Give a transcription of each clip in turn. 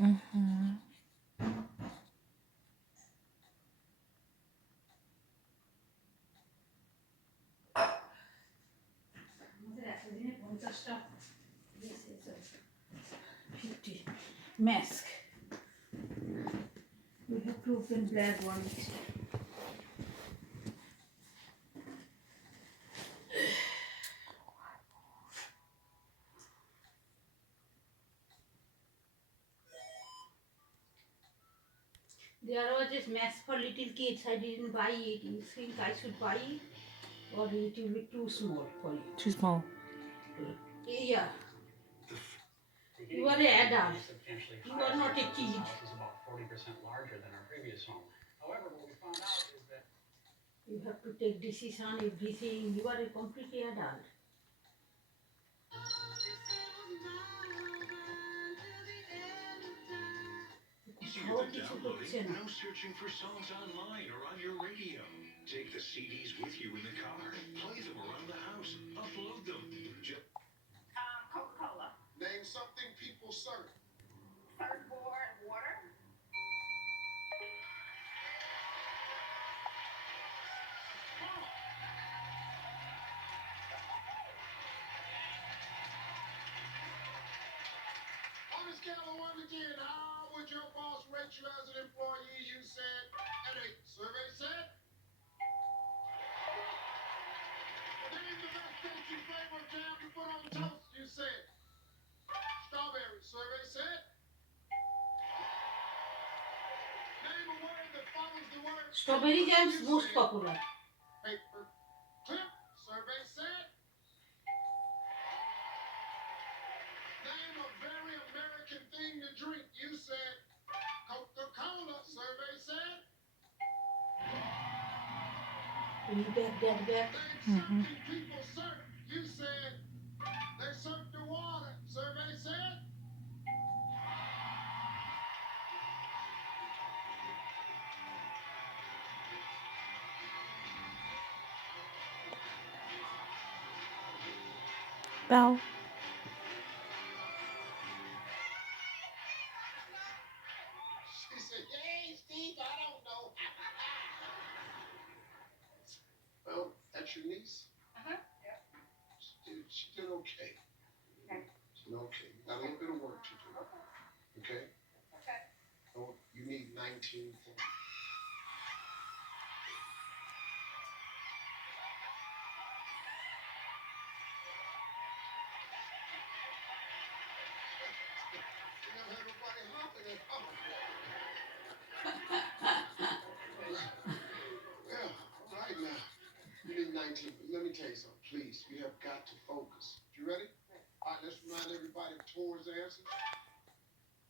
Mm-hmm. Mask. We have to open black one. There was this mask for little kids. I didn't buy it. You think I should buy it? Or it will be too small for you? Too small. Yeah. You are an adult. You are not a kid. You have to take decision everything. You are a completely adult. Easier than downloading, no searching for songs online or on your radio. Take the CDs with you in the car. Play them around the house. Upload them. Coca-Cola. Name something people serve. Surfboard, water. On a scale of 1 to 10, how would your boss rate you as an employee? You said an 8. Survey said. Name the best tasting flavor of jam to put on toast. You said strawberry. Survey said. Name a word that follows the word Strawberry jam is most popular. paper clip. Survey said. Name a very American thing to drink. You said Coca-Cola. Survey said. You back that back. Name something people surf. You said they surf the water. Survey said. Bell. She said, "Hey, Steve, I don't know." Well, that's your niece. Yep. She did okay. Okay. She did okay. You got a little bit of work to do. Okay. Okay. Oh, you need 19 points. You never had nobody hopping and hopping. Well, all right now. You need 19. But let me tell you something, please. You have got to focus. You ready? All right, let's remind everybody of Tor's answers.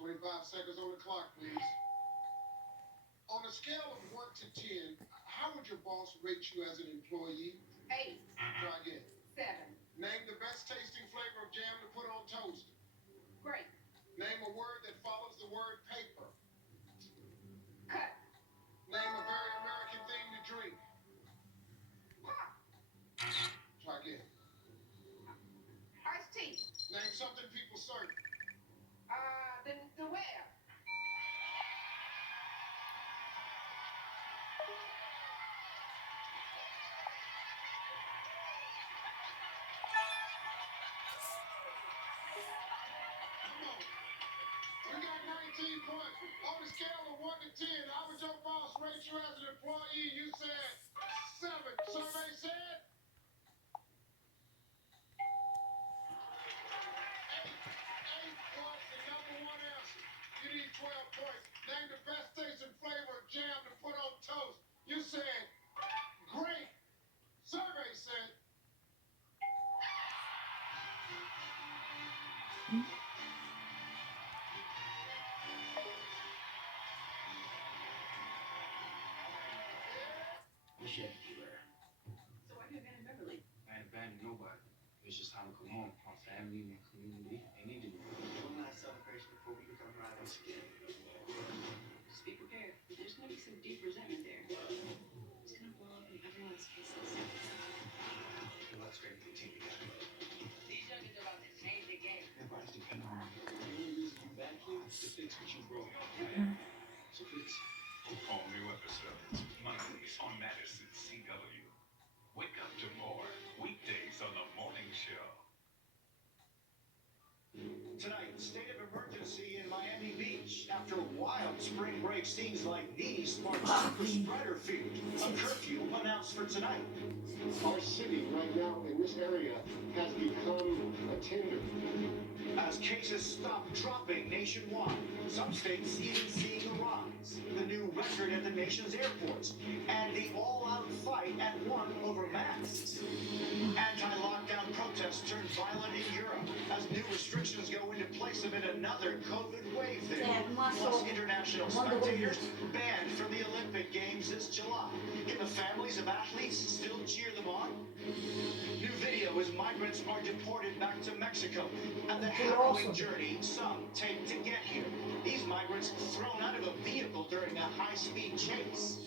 25 seconds on the clock, please. On a scale of 1 to 10, how would your boss rate you as an employee? 8. Try again. 7. Name the best tasting flavor of jam to put on toast. Great. Name a word that follows the word paper. Cut. Name a very American thing to drink. Pop. Try again. Iced tea. Name something people serve. The where? Come on. You got 19 points. On a scale of 1 to 10, how would your boss rate you as an employee? You said 7. Survey said 8. 8 was the number one answer. You need 12 points. Name the best tasting flavor of jam to put on toast. You said grape. Survey said Wish you had to be there. So why have you been in Beverly? I ain't abandoned nobody. It's just time to come home. My family, my community, they need to know. One last celebration before we become rivals again. Just be prepared. There's gonna be some deep resentment there. It's gonna blow up in everyone's faces. Well, that's great for the team together. These youngins are about to change the game. Everybody's depending on me. The only reason you eventually to fix what you broke. So please. All new episodes, Mondays on Madison CW. Wake up to more, weekdays on the morning show. Tonight, state of emergency in Miami Beach after wild spring break scenes like these spark super spreader fear. A curfew announced for tonight. Our city right now in this area has become a tinder. As cases stop dropping nationwide, some states even seeing a rise. The new record at the nation's airports, and the all-out fight at one over masks. Anti-lockdown protests turn violent in Europe as new restrictions go into place amid another COVID wave there. Plus, international spectators banned from the Olympic Games this July. Can the families of athletes still cheer them on? New video as migrants are deported back to Mexico and the harrowing journey some take to get here. These migrants thrown out of a vehicle during a high-speed chase.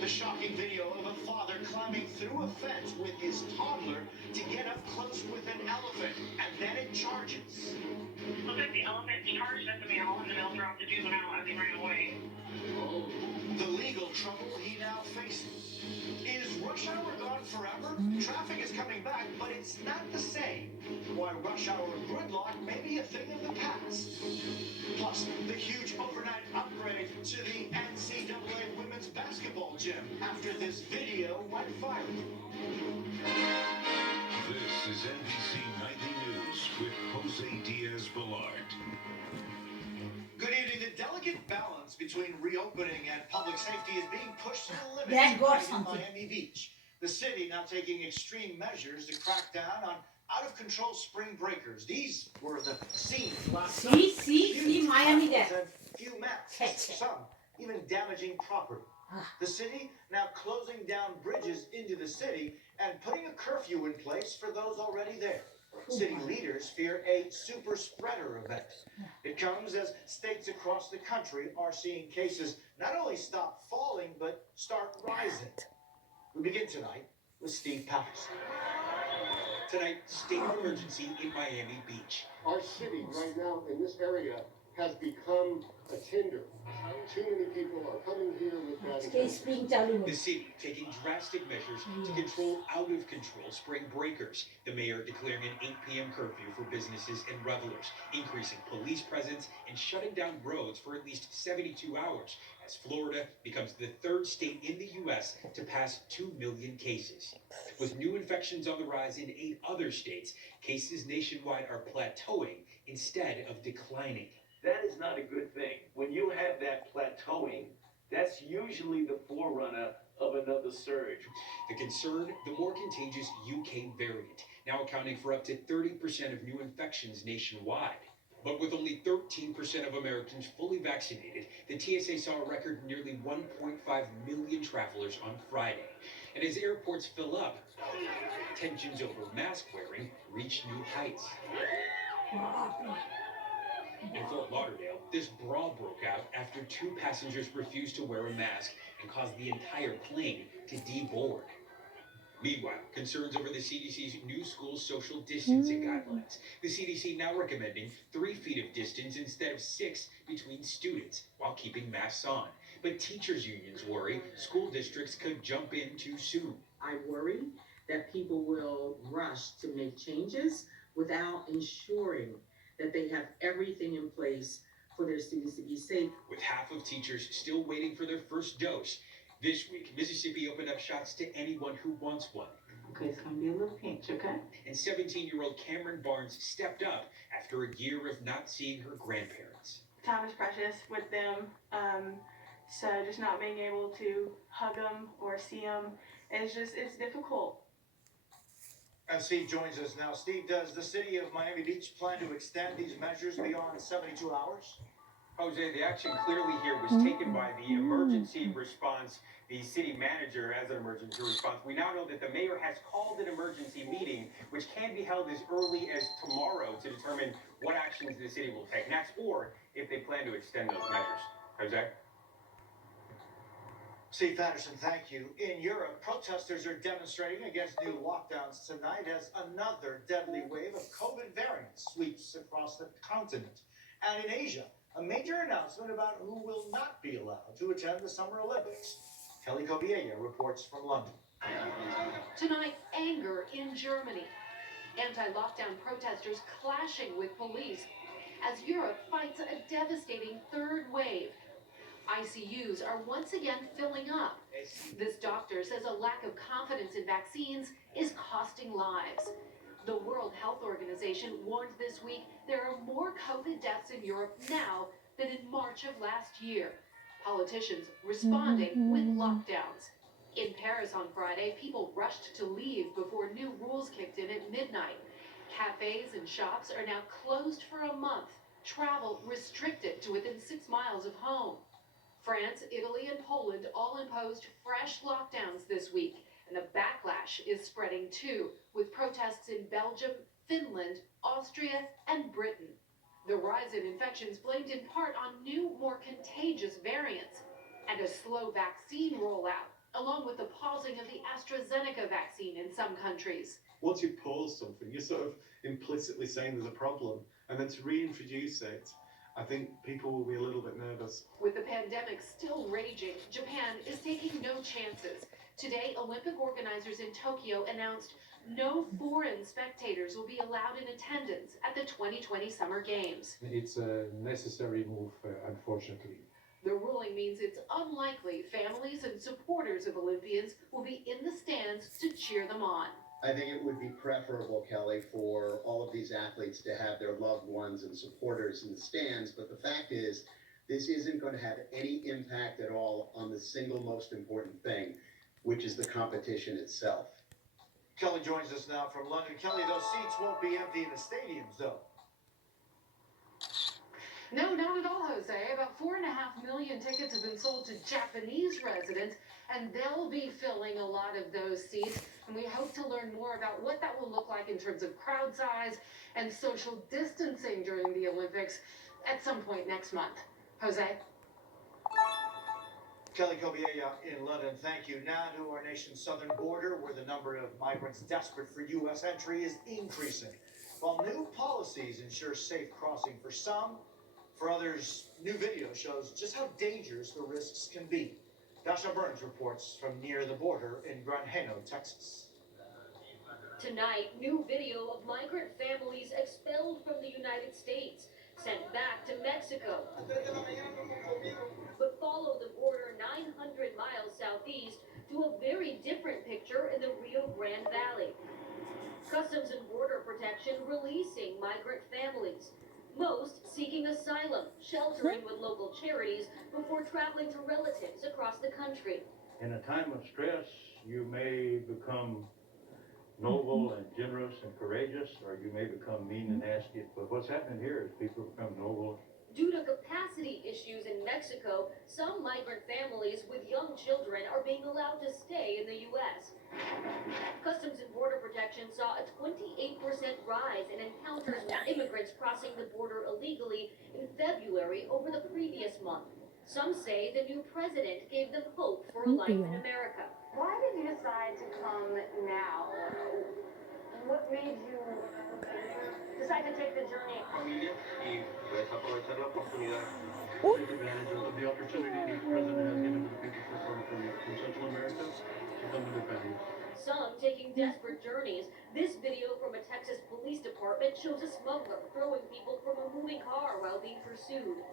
The shocking video of a father climbing through a fence with his toddler to get up close with an elephant, and then it charges. Looks like the elephant charged at the male, and the male dropped the juvenile as he ran away. The legal trouble he now faces. Is rush hour gone forever? Traffic is coming back, but it's not the same. Why rush hour gridlock may be a thing of the past. Plus, the huge overnight upgrade to the NCAA women's basketball gym after this video went viral. This is NBC Nightly News with Jose Diaz-Balart. Good evening. The delicate balance between reopening and public safety is being pushed to the limits That got in something. Miami Beach. The city now taking extreme measures to crack down on out-of-control spring breakers. These were the scenes last night. See, Miami there. And few masks, some even damaging property. The city now closing down bridges into the city and putting a curfew in place for those already there. City leaders fear a super spreader event. It comes as states across the country are seeing cases not only stop falling, but start rising. We begin tonight with Steve Patterson. Tonight, state of emergency in Miami Beach. Our city right now in this area has become a tinder. Too many people are coming here with that. The city taking drastic measures to control out-of-control spring breakers. The mayor declaring an 8 p.m. curfew for businesses and revelers, increasing police presence and shutting down roads for at least 72 hours, as Florida becomes the third state in the U.S. to pass 2 million cases. With new infections on the rise in 8 other states, cases nationwide are plateauing instead of declining. That is not a good thing. When you have that plateauing, that's usually the forerunner of another surge. The concern, the more contagious UK variant, now accounting for up to 30% of new infections nationwide. But with only 13% of Americans fully vaccinated, the TSA saw a record nearly 1.5 million travelers on Friday. And as airports fill up, tensions over mask wearing reach new heights. In Fort Lauderdale, this brawl broke out after 2 passengers refused to wear a mask and caused the entire plane to deboard. Meanwhile, concerns over the CDC's new school social distancing guidelines. The CDC now recommending 3 feet of distance instead of 6 between students while keeping masks on. But teachers' unions worry school districts could jump in too soon. I worry that people will rush to make changes without ensuring that they have everything in place for their students to be safe. With half of teachers still waiting for their first dose, this week, Mississippi opened up shots to anyone who wants one. Okay, it's gonna be a little pinch, okay? And 17-year-old Cameron Barnes stepped up after a year of not seeing her grandparents. Time is precious with them, so just not being able to hug them or see them, it's difficult. And Steve joins us now. Steve, does the city of Miami Beach plan to extend these measures beyond 72 hours? Jose, the action clearly here was taken by the emergency response, the city manager as an emergency response. We now know that the mayor has called an emergency meeting, which can be held as early as tomorrow to determine what actions the city will take next, or if they plan to extend those measures. Jose? Steve Patterson, thank you. In Europe, protesters are demonstrating against new lockdowns tonight as another deadly wave of COVID variants sweeps across the continent. And in Asia, a major announcement about who will not be allowed to attend the Summer Olympics. Kelly Kobiella reports from London. Tonight, anger in Germany. Anti-lockdown protesters clashing with police as Europe fights a devastating third wave. ICUs are once again filling up. This doctor says a lack of confidence in vaccines is costing lives. The World Health Organization warned this week there are more COVID deaths in Europe now than in March of last year. Politicians responding with lockdowns. In Paris on Friday, people rushed to leave before new rules kicked in at midnight. Cafes and shops are now closed for a month. Travel restricted to within 6 miles of home. France, Italy, and Poland all imposed fresh lockdowns this week, and the backlash is spreading too, with protests in Belgium, Finland, Austria, and Britain. The rise in infections blamed in part on new, more contagious variants, and a slow vaccine rollout, along with the pausing of the AstraZeneca vaccine in some countries. Once you pause something, you're sort of implicitly saying there's a problem, and then to reintroduce it, I think people will be a little bit nervous. With the pandemic still raging, Japan is taking no chances. Today, Olympic organizers in Tokyo announced no foreign spectators will be allowed in attendance at the 2020 Summer Games. It's a necessary move, unfortunately. The ruling means it's unlikely families and supporters of Olympians will be in the stands to cheer them on. I think it would be preferable, Kelly, for all of these athletes to have their loved ones and supporters in the stands, but the fact is, this isn't going to have any impact at all on the single most important thing, which is the competition itself. Kelly joins us now from London. Kelly, those seats won't be empty in the stadiums, though. No, not at all, Jose. About 4.5 million tickets have been sold to Japanese residents, and they'll be filling a lot of those seats. And we hope to learn more about what that will look like in terms of crowd size and social distancing during the Olympics at some point next month. Jose? Kelly Kobiella in London, thank you. Now to our nation's southern border, where the number of migrants desperate for U.S. entry is increasing. While new policies ensure safe crossing for some, for others, new video shows just how dangerous the risks can be. Dasha Burns reports from near the border in Granjeno, Texas. Tonight, new video of migrant families expelled from the United States, sent back to Mexico. But follow the border 900 miles southeast to a very different picture in the Rio Grande Valley. Customs and Border Protection releasing migrant families, most seeking asylum, sheltering with local charities before traveling to relatives across the country. In a time of stress, you may become noble and generous and courageous, or you may become mean and nasty. But what's happening here is people become noble. Due to capacity issues in Mexico, some migrant families with young children are being allowed to stay in the U.S. Customs and Border Protection saw a 28% rise in encounters with immigrants crossing the border illegally in February over the previous month. Some say the new president gave them hope for a life in America. Why did you decide to come now? What made you decide to take the journey? Familia, y pues aprovechar la oportunidad. Take advantage of the opportunity the president has given to the people from Central America to come to their families. Some taking desperate journeys. This video from a Texas police department shows a smuggler throwing people from a moving car while being pursued.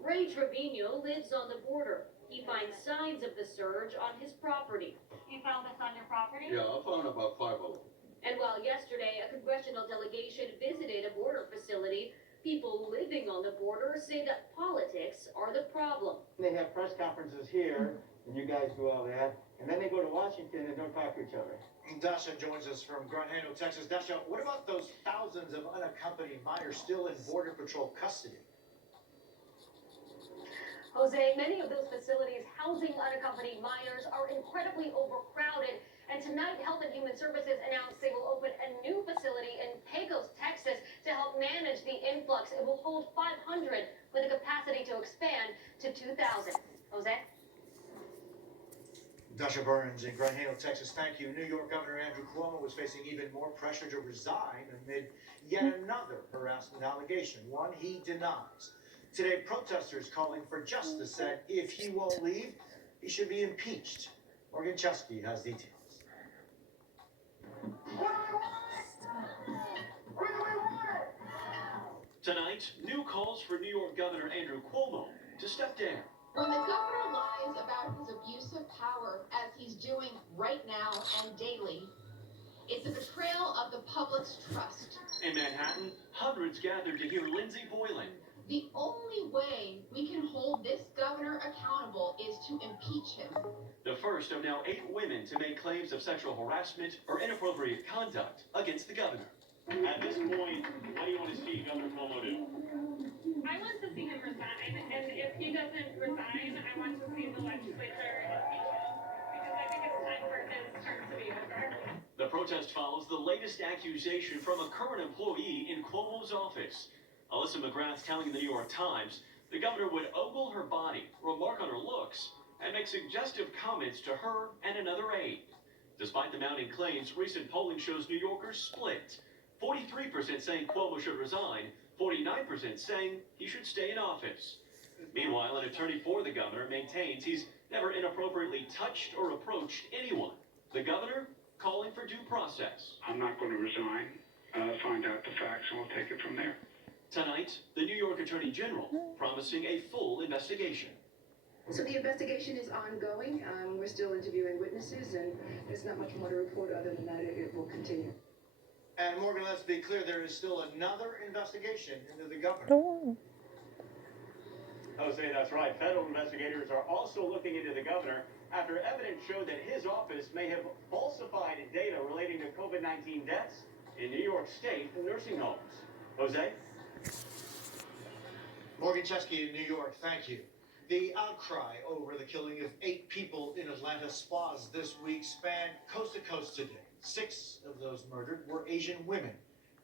Ray Trevino lives on the border. He finds signs of the surge on his property. You found this on your property? Yeah, I found about 5 of them. And while yesterday a congressional delegation visited a border facility, people living on the border say that politics are the problem. They have press conferences here, and you guys do all that, and then they go to Washington and don't talk to each other. Dasha joins us from Granjeno, Texas. Dasha, what about those thousands of unaccompanied minors still in Border Patrol custody? Jose, many of those facilities housing unaccompanied minors are incredibly overcrowded. And tonight, Health and Human Services announced they will open a new facility in Pecos, Texas to help manage the influx. It will hold 500 with a capacity to expand to 2,000. Jose? Dasha Burns in Grindhaven, Texas. Thank you. New York Governor Andrew Cuomo was facing even more pressure to resign amid yet another harassment allegation, one he denies. Today, protesters calling for justice said if he won't leave, he should be impeached. Morgan Chesky has details. Tonight, new calls for New York Governor Andrew Cuomo to step down. When the governor lies about his abuse of power, as he's doing right now and daily, it's a betrayal of the public's trust. In Manhattan, hundreds gathered to hear Lindsay Boylan. The only way we can hold this governor accountable is to impeach him. The first of now 8 women to make claims of sexual harassment or inappropriate conduct against the governor. At this point, what do you want to see Governor Cuomo do? I want to see him resign, and if he doesn't resign, I want to see the legislature impeach him, because I think it's time for his term to be over. The protest follows the latest accusation from a current employee in Cuomo's office. Alyssa McGrath telling the New York Times the governor would ogle her body, remark on her looks, and make suggestive comments to her and another aide. Despite the mounting claims, recent polling shows New Yorkers split. 43% saying Cuomo should resign, 49% saying he should stay in office. Meanwhile, an attorney for the governor maintains he's never inappropriately touched or approached anyone. The governor calling for due process. I'm not going to resign, find out the facts, and we'll take it from there. Tonight, the New York Attorney General promising a full investigation. So the investigation is ongoing. We're still interviewing witnesses, and there's not much more to report other than that. It will continue. And Morgan, let's be clear, there is still another investigation into the governor. Jose, that's right. Federal investigators are also looking into the governor after evidence showed that his office may have falsified data relating to COVID-19 deaths in New York State nursing homes. Jose? Morgan Chesky in New York, thank you. The outcry over the killing of 8 people in Atlanta spas this week spanned coast to coast today. 6 of those murdered were Asian women,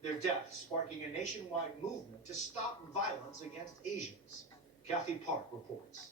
their deaths sparking a nationwide movement to stop violence against Asians. Kathy Park reports.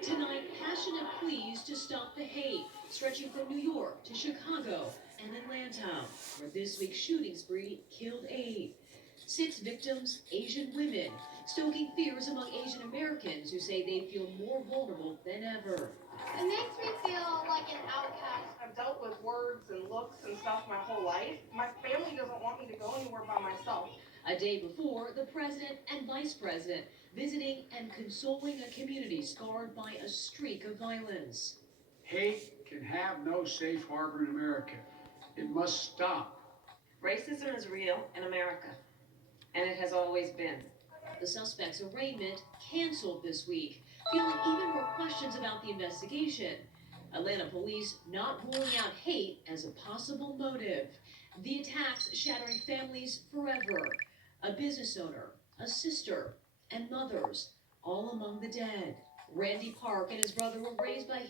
Tonight, passionate pleas to stop the hate, stretching from New York to Chicago and Atlanta, where this week's shooting spree killed 8. 6 victims, Asian women, stoking fears among Asian Americans who say they feel more vulnerable than ever. It makes me feel like an outcast. I've dealt with words and looks and stuff my whole life. My family doesn't want me to go anywhere by myself. A day before, the president and vice president visiting and consoling a community scarred by a streak of violence. Hate can have no safe harbor in America. It must stop. Racism is real in America, and it has always been. The suspect's arraignment canceled this week, fueling even more questions about the investigation. Atlanta police not ruling out hate as a possible motive. The attacks shattering families forever. A business owner, a sister, and mothers, all among the dead. Randy Park and his brother were raised by